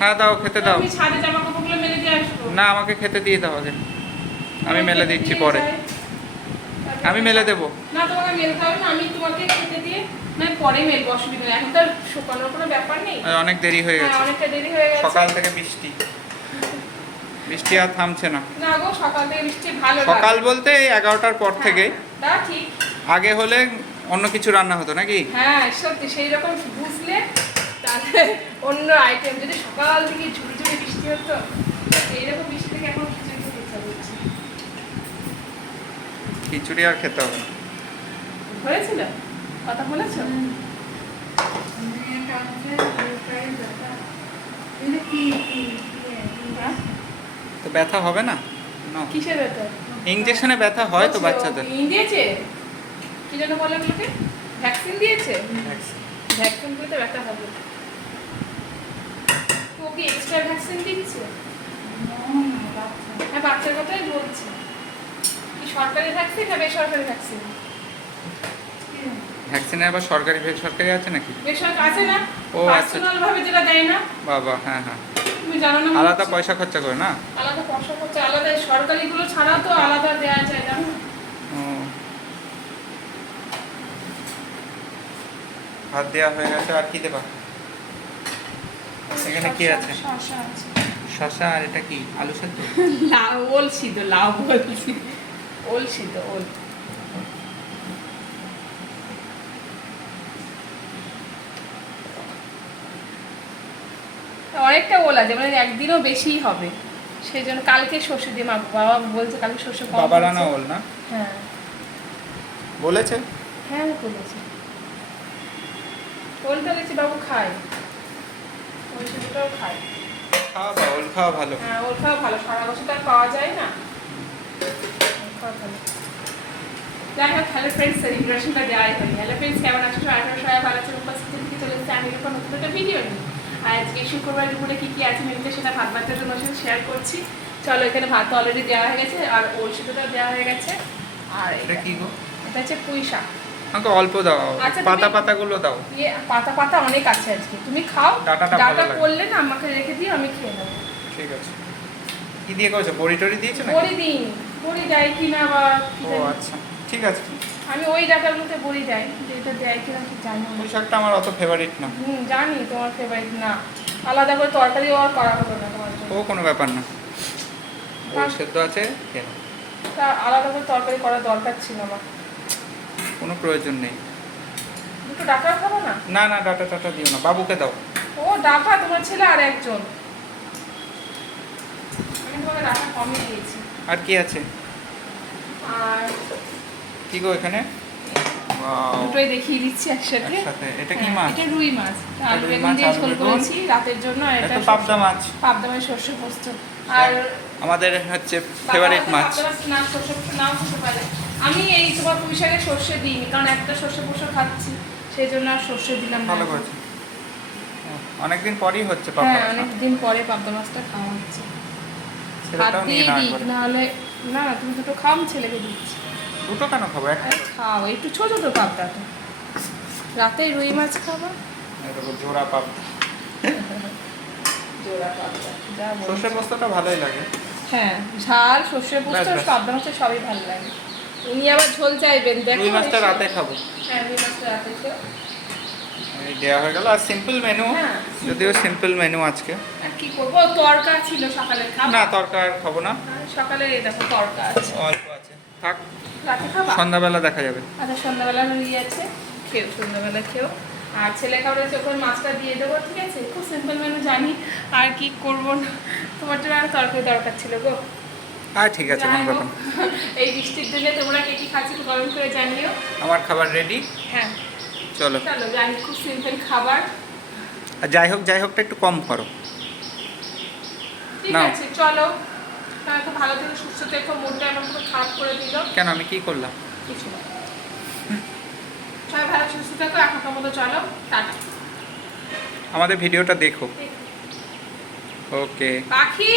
হ্যাঁ দাও, খেতে দাও। আমি ছাদে জামা কাপড়গুলো মেলে দিয়ে আসবো। না, আমাকে খেতে দিয়ে দাও আগে, আমি মেলে দিচ্ছি পরে। আমি মেলে দেবো। না, তোমাকে মেলতে হবে না, আমি তোমাকে খেতে দিয়ে মানে পরে মেলবো, অসুবিধা নেই। এখন তো শুকানোর কোনো ব্যাপার নেই। অনেক দেরি হয়ে গেছে, অনেকটা দেরি হয়ে গেছে। সকাল থেকে বৃষ্টি, বৃষ্টি আর থামছে না। না গো, সকাল থেকে বৃষ্টি ভালো লাগে। সকাল বলতে 11টার পর থেকে। তা ঠিক। আগে হলে অন্য কিছু রান্না হতো নাকি? হ্যাঁ সত্যি, সেই রকম বুঝলে তাহলে অন্য আইটেম। যদি সকাল থেকে ঝুড়ি ঝুড়ি বৃষ্টি হতো, এইরকম বৃষ্টি থেকে এখন খিচুড়ি খেতে ইচ্ছা করছে। খিচুড়ি আর খেতে হবে না। হয়েছিল? কথা বলেছ? তো ব্যথা হবে না? কিসের ব্যথা? ইনজেকশনে ব্যথা হয় তো বাচ্চাদের। দিয়েছে কি জন্য বলে ওগুলোকে? ভ্যাকসিন দিয়েছে। ভ্যাকসিন দিতে ব্যথা হবে। তো কি এক্সট্রা ভ্যাকসিন দিচ্ছে? হ্যাঁ, বাচ্চার কথাই বলছি। কি সরকারি ভ্যাকসিন না বেসরকারি ভ্যাকসিন? ভ্যাকসিনে আবার সরকারি বেসরকারি আছে নাকি? বেসরকারি আছে না? ও আচ্ছা, পার্সোনাল ভাবে যেটা দেয় না? বাবা হ্যাঁ হ্যাঁ, তুমি জানো না? আলাদা পয়সা খরচা করে না? আলাদা পয়সা খরচা, আলাদা। সরকারিগুলো ছাড়াও তো আলাদা দেওয়া যায়, জানো? ও, ভাত দেওয়া হয়ে গেছে, আর কি দেবা? এখানে কি আছে? শসা আছে। শসা, আর এটা কি? আলু সেদ্ধ? লাউ, ওল সিদ্ধ। লাউ বলছি, ওল সিদ্ধ, ওল। অনেকটা ওল আছে, মানে একদিনও বেশিই হবে। সেই জন্য কালকে সর্ষে দিয়ে মাখবো। বাবা বলছে কালকে সর্ষে কম বাবা হয়েছে। রান্না ওল না হ্যাঁ বলেছে? হ্যাঁ বলেছে। ওলটা দেখছি বাবু খায়, ওল সিদ্ধটাও খায়। খাওয়া বা, ওল খাওয়া ভালো। হ্যাঁ, ওল খাওয়া ভালো, সারা বছর তো আর পাওয়া যায় না। ওল খাওয়া ভালো। যাই হোক, হ্যালো ফ্রেন্ডস, সেলিব্রেশনটা দেওয়াই হয়নি। হ্যালো ফ্রেন্ডস, কেমন আছো? 18 সবাই ভালো আছেন। উপস্থিত থেকে চলে এসেছে আমি এখন নতুন একটা ভিডিও নিয়ে। আর আজকে শুক্রবার দুপুরে কী কী আছে মেনুতে, সেটা ভাত ভাতের জন্য শেয়ার করছি। চলো, এখানে ভাত তো অলরেডি দেওয়া হয়ে গেছে, আর ওল সিদ্ধটাও দেওয়া হয়ে গেছে। আর এটা কি গো? এটা হচ্ছে পুঁই শাক। আমাকে অল্প দাও, আচ্ছা, পাতা পাতাগুলো দাও। পাতা পাতা অনেক আছে আজকে, তুমি খাও। ডাঁটাটা ভালো ডাঁটা লাগে। করলে না আমাকে রেখে দিও, আমি খেয়ে নেবো। ঠিক আছে। কি দিয়ে করেছো? বড়ি টড়ি দিয়েছো নাকি? বড়ি দিই, বড়ি দেয় কিনা বা কি ও জানি। আচ্ছা, ঠিক আছে। আমি ওই ডাঁটাগুলোতে বড়ি দেয়, যেটা দেয় কিনা কি জানি না। পুঁই শাকটা আমার অত ফেভারিট না। জানি তোমার ফেভারিট না। আলাদা করে তরকারিও আর করা হলো না তোমার জন্য। ও কোনো ব্যাপার না, ওল সেদ্ধ আছে, কেন তা আলাদা করে তরকারি করার দরকার ছিল আমার। কোনো প্রয়োজন নেই। দুটো ডাঁটা খাবো না? না না, ডাটা টাটা দিও না, বাবুকে দাও। ও ডাঁটা তোমার ছেলে আর একজন, আমি তোমাকে ডাঁটা কমই দিয়েছি। আর কি আছে? আর কি গো এখানে? Wow, দুটোই দেখিয়ে দিচ্ছি একসাথে। একসাথে। এটা কি হ্যাঁ, মাছ? এটা রুই মাছ। আলু রুই বেগুন মাছ, দিয়ে আলু ঝোল বেগুন। করেছি রাতের জন্য। আর এটা এটা পাবদা মাছ। পাবদা মাছ, সর্ষে পোস্ত। আর আমাদের হচ্ছে ফেভারিট মাছ। না, সর্ষে নাও খেতে পারে। আমি এই তোমার পুঁই শাকে সর্ষে দিইনি, কারণ একটা সর্ষে পোস্ত খাচ্ছি, সেই জন্য আর সর্ষে দিলাম না। ভালো করেছে। অনেকদিন পরই হচ্ছে পাবদা হ্যাঁ, মাছ। অনেকদিন পরে পাবদা মাছটা খাওয়া হচ্ছে। ভাত ছেলেটাও নিয়ে দিয়ে নাও দিই, একবারে। নাহলে না, তুমি দুটো খাও, আমি ছেলেকে দিচ্ছি। দুটো কেন খাবো? একটা আরে খাও, একটু ছোট ছোট পাবদা তো। রাতে রুই মাছ খাবো। এটা জোড়া পাবদা। জোড়া পাবদা, যা বলছো। সর্ষে পোস্তটা ভালোই লাগে। হ্যাঁ, ঝাল, সর্ষে পোস্ত, ব্যাস, ব্যাস। পাবদা মাছের সবই ভালো লাগে। উনি আবার ঝোল চাইবেন, দেখো। রুই মাছটা রাতে খাবো। হ্যাঁ, রুই মাছটা রাতে খেও। এই দেওয়া হয়ে গেল। আর সিম্পল মেনু, হ্যাঁ, যদিও সিম্পল মেনু আজকে। আর কি করবো, তরকা ছিল সকালে, খাবো না, তরকার খাবো না, সকালে। এই দেখো তরকা আছে, অল্প আছে, থাক। রাতে খাবা? সন্ধ্যাবেলা দেখা যাবে। আচ্ছা, সন্ধ্যাবেলা রুই আছে, খেও, সন্ধ্যাবেলা খেও। আর ছেলে খাবারের যখন মাছটা দিয়ে দেবো, ঠিক আছে? খুব সিম্পল মেনু, জানি। আর কি করবো না, তোমার জন্য আর তরকারি দরকার ছিল গো। আর ঠিক আছে, কোনো ব্যাপার না। এই বৃষ্টির দিনে তোমরা কে কি খাচ্ছি কমেন্ট করে জানিও। আমার খাবার রেডি। হ্যাঁ চলো চলো, জানি খুব সিম্পল খাবার। আর যাই হোকটা একটু কম করো। ঠিক নাও। আছে, চলো। তো ভালো থেকে সুস্থ থেকো। মুডটা এমন পুরো খারাপ করে দিল। কেন, আমি কি করলাম? কিছু না, সবাই ভালো সুস্থ থেকো। এখনকার মতো চলো, টাটা। আমাদের ভিডিওটা দেখো। ওকে। পাখি।